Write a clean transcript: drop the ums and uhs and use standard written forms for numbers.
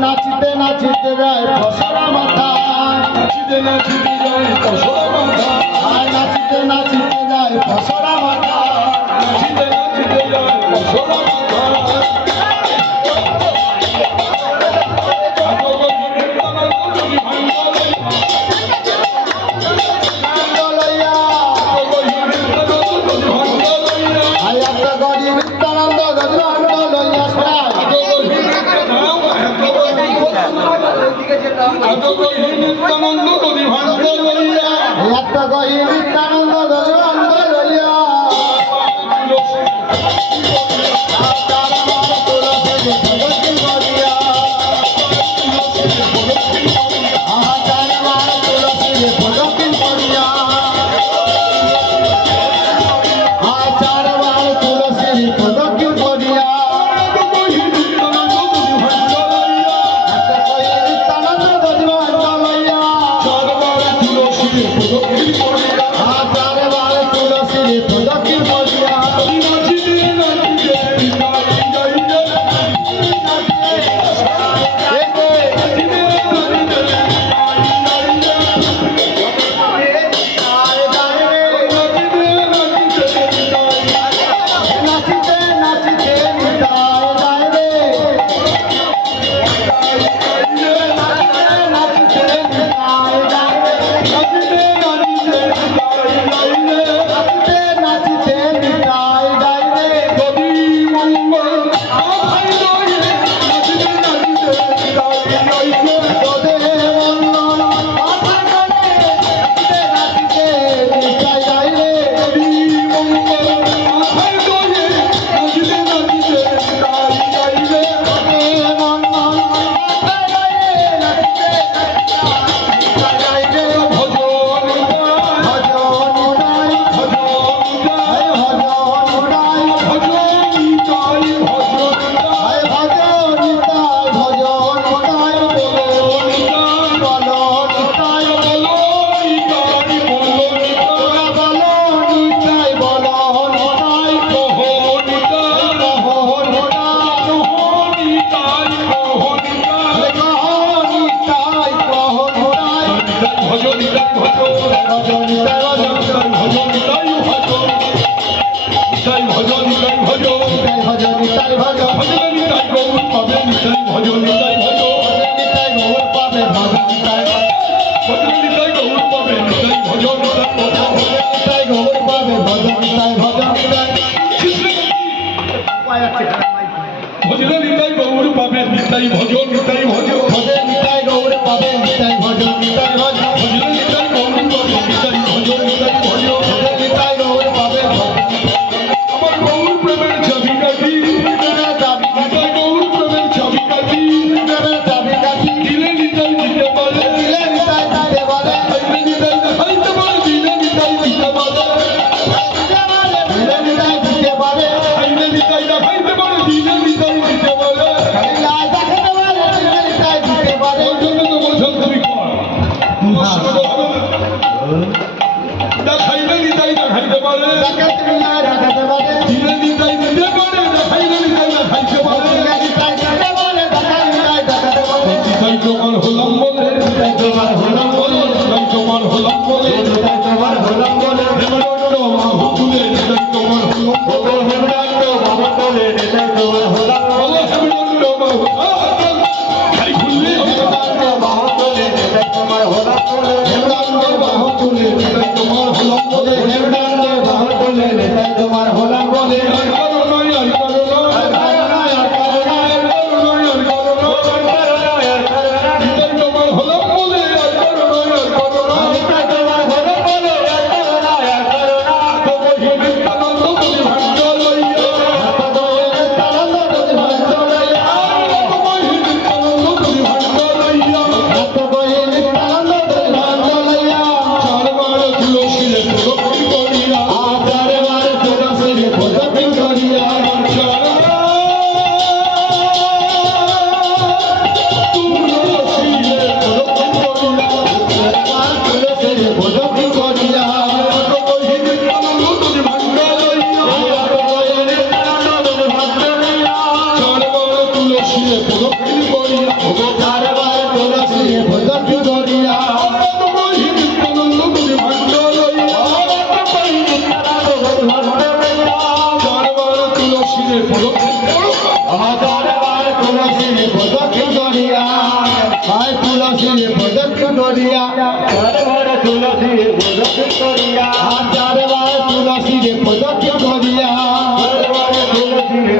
नाचते नाचते जाए फसरा माथा नाचते नाचते जाए फसरा माथा नाचते नाचते जाए फसरा माथा नाचते नाचते जाए फसरा माथा নিত্যানন্দ নদী ভাঙ্গ লইয়া একটা গহি নিত্যানন্দ নদী ভাঙ্গ লইয়া তোমার তোমার হলাম বলে আর করো না আর করো না আর করো না আর করো না আর করো না আর করো না আর করো না নিতাই তোমার হলাম বলে আর করো না আর করো না নিতাই তোমার হলাম বলে আর করো না আর করো না তো বহি নিত্যানন্দ তুমি ভাগ্য লইয়া তো বহি নিত্যানন্দ তুমি ভাগ্য লইয়া তো বহি নিত্যানন্দ তুমি ভাগ্য লইয়া তো বহি নিত্যানন্দ তুমি ভাগ্য লইয়া চারবার তুলসীরে প্রদক্ষিণ করিয়া চারবার তুলসীরে প্রদক্ষিণ করিয়া তুলসী রে